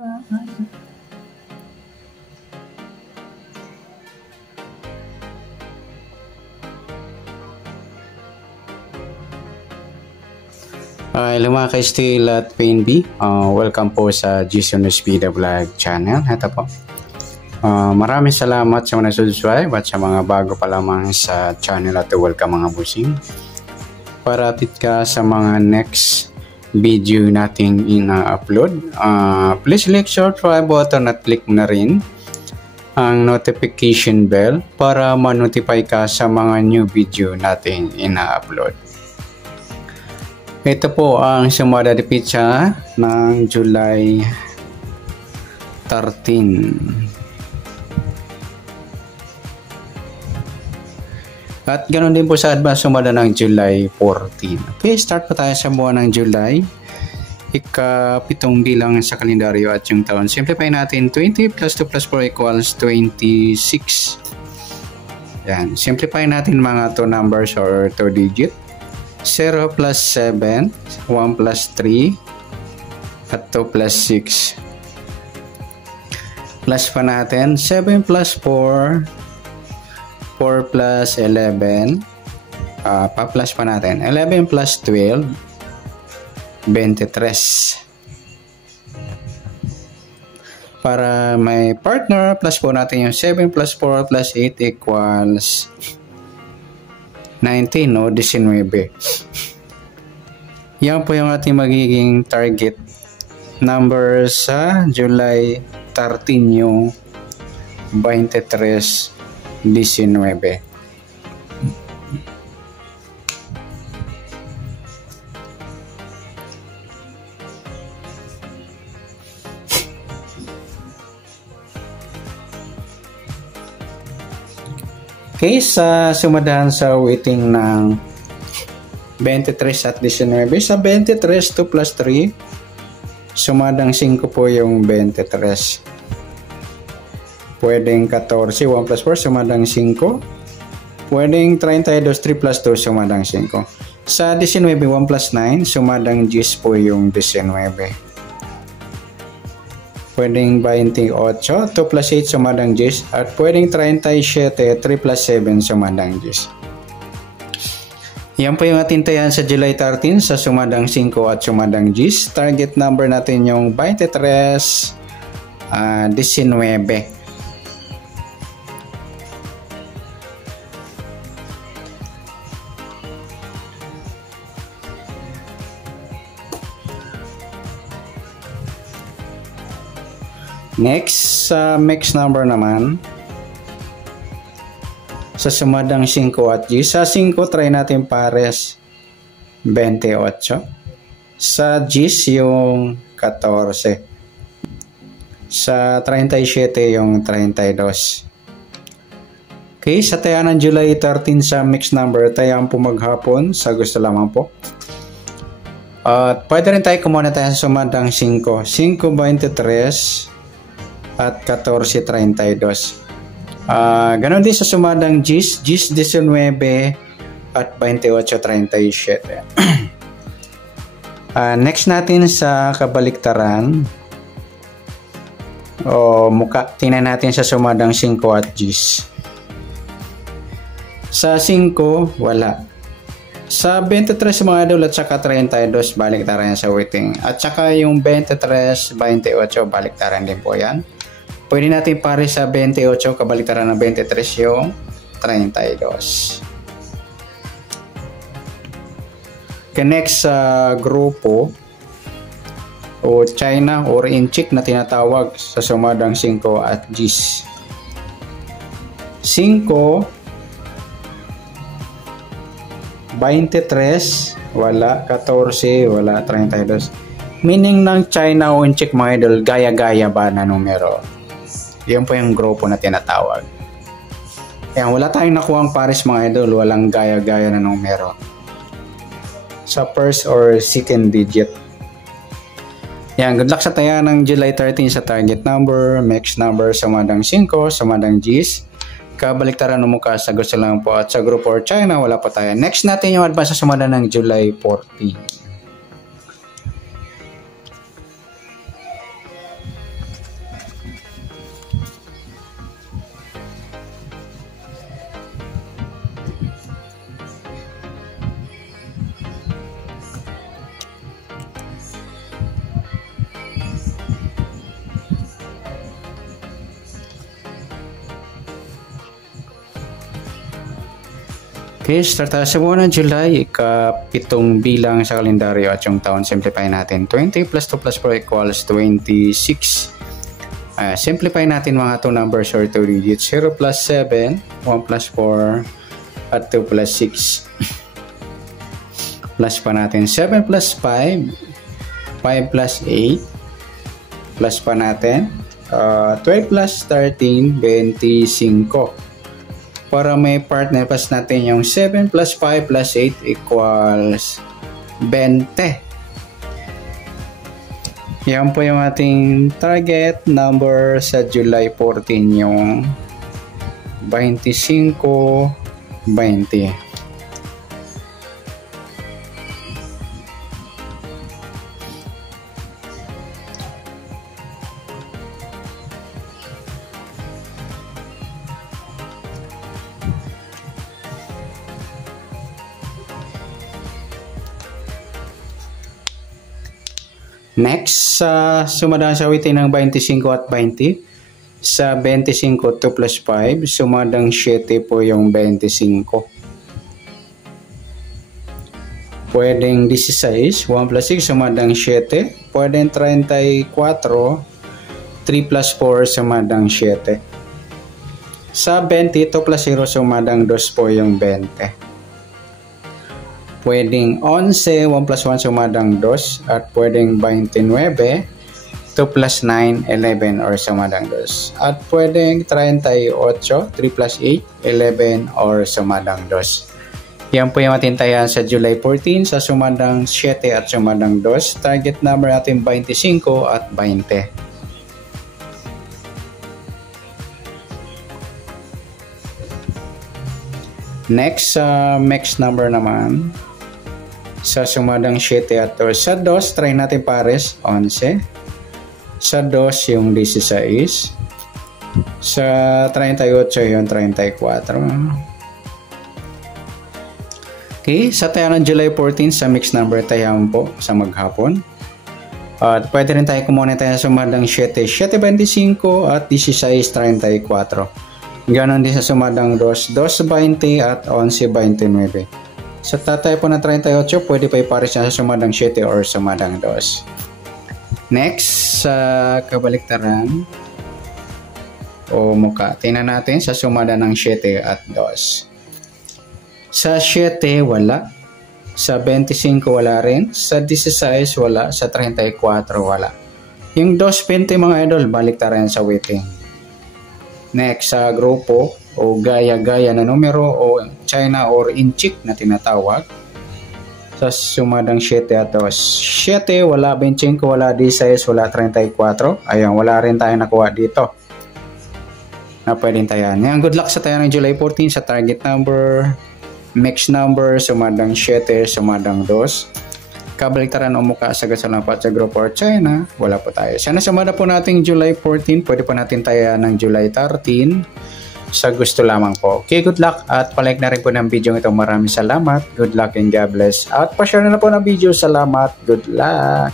Hello mga ka-Steel at PNB. Welcome po sa Jason Espida Vlog channel. Ito po. Maraming salamat sa mga subscribe at sa mga bago pa lamang sa channel at welcome mga busing. Para update ka sa mga next video nating ina-upload. Please click subscribe button at click na rin ang notification bell para ma-notify ka sa mga new video nating ina-upload. Ito po ang sumada de pizza ng July 13. At ganoon din po sa advance sumada ng July 14. Okay, start po tayo sa buwan ng July. Ika-7 bilang sa kalendaryo at yung taon. Simplify natin 20 plus 2 plus 4 equals 26. Yan. Simplify natin mga 2 numbers or 2 digit. 0 plus 7, 1 plus 3, at 2 plus 6. Plus pa natin, 7 plus 4, 4 plus 11, pa-plus pa natin, 11 plus 12, 23. Para may partner, plus po natin yung 7 plus 4 plus 8 equals 19 o 19. Yan po yung ating magiging target number sa July 13, yung 23-19. Okay, sa sumadahan sa weighting ng 23 at 19, sa 23, 2 plus 3, sumadang 5 po yung 23. Pwedeng 14, 1 plus 4, sumadang 5. Pwedeng 32, 3 plus 2, sumadang 5. Sa 19, 1 plus 9, sumadang 10 po yung 19. Pwedeng 28, 2 plus 8 sumadang 10, at pwedeng 37, 3 plus 7 sumadang 10. Yan po yung ating tayan sa July 13 sa sumadang 5 at sumadang 10. Target number natin yung 23, 19. Next, sa mix number naman, sa sumadang 5 at 10. Sa 5, try natin pares 28. Sa 10, yung 14. Sa 37, yung 32. Okay, sa taya ng July 13 sa mix number, tayaan po maghapon sa gusto lamang po. At pwede rin tayo kumuna tayo sa sumadang 5. 5, 23 at 14.32. Ganon din sa sumadang 10, 19 at 28.37. Next natin sa kabaliktaran o tingnan natin sa sumadang 5 at 10. Sa 5, wala. Sa 23 mga idol at saka 32, baliktaran sa weighting. At saka yung 23, 28, baliktaran din po yan. Pwede natin pare sa 28, kabaliktaran ng 23 yung 32. Connect sa grupo o China or inchik na tinatawag sa sumadang 5 at 10. 5, 23, wala. 14, wala. 32. Meaning ng China o inchik mga idol, gaya-gaya ba na numero? Yan po yung grupo na tinatawag. Yan, wala tayong nakuhang pares mga idol, walang gaya-gaya na numero sa first or second digit. Yan, good luck sa taya ng July 13 sa target number, mix number, sumadang 5, sumadang 10. Kabaliktaran mo ka sa gusto lang po, at sa group or China, wala pa tayo. Next natin yung advance sa sumada ng July 14. Okay, start tayo sa buwan ng July, ika-7 bilang sa kalendaryo at yung taon. Simplify natin. 20 plus 2 plus 4 equals 26. Simplify natin mga 2 numbers or 2 digits. 0 plus 7, 1 plus 4, at 2 plus 6. Plus pa natin 7 plus 5, 5 plus 8. Plus pa natin 12 plus 13, 25. Para may partner, plus natin yung 7 plus 5 plus 8 equals 20. Yan po yung ating target number sa July 14, yung 25-20. Next, sumadaan sa awitin ng 25 at 20. Sa 25, 2 plus 5. Sumadang 7 po yung 25. Pwedeng 16. 1 plus 6, sumadang 7. Pwedeng 34. 3 plus 4, sumadang 7. Sa 20, 2 plus 0, sumadang 2 po yung 20. Pwedeng 11, 1 plus 1 sumadang 2, at pwedeng 29, 2 plus 9, 11 or sumadang 2. At pwedeng 38, 3 plus 8, 11 or sumadang 2. Yan po yung atintayan sa July 14 sa sumadang 7 at sumadang 2. Target number natin 25 at 20. Next, next number naman. Sa sumadang 7 at 2. Sa 2, try natin pares, 11. Sa 2, yung 16. Sa 38, yung 34. Okay, sa tayo ng July 14, sa mixed number tayo po sa maghapon. At pwede rin tayo kumuha tayo sa sumadang 7, 7.25 at 16.34. Ganon din sa sumadang 2, 2.20 at 11.29. Sa tatay po ng 38, pwede pa ipares niya sa sumadang 7 or sumadang 2. Next, sa kabaliktaran o muka, tingnan natin sa sumada ng 7 at 2. Sa 7, wala. Sa 25, wala rin. Sa 16, wala. Sa 34, wala. Yung 2.20 mga idol, baliktaran sa waiting. Next, sa grupo o gaya-gaya na numero o China or inchik na tinatawag. Sa sumadang 7 at 2. 7, wala. 25, wala. 16, wala. 34. Ayan, wala rin tayo nakuha dito na pwedeng tayan. Yan, good luck sa tayo ng July 14 sa target number, mixed number, sumadang 7, sumadang 2. Kabaliktaran o muka sa gasalapat sa group or China, wala po tayo. Sana sumada po natin July 14, pwede po natin tayo ng July 13 sa gusto lamang po. Okay, good luck at palike na rin po ng video ito. Maraming salamat. Good luck and God bless. At pa-share na po ng video. Salamat. Good luck.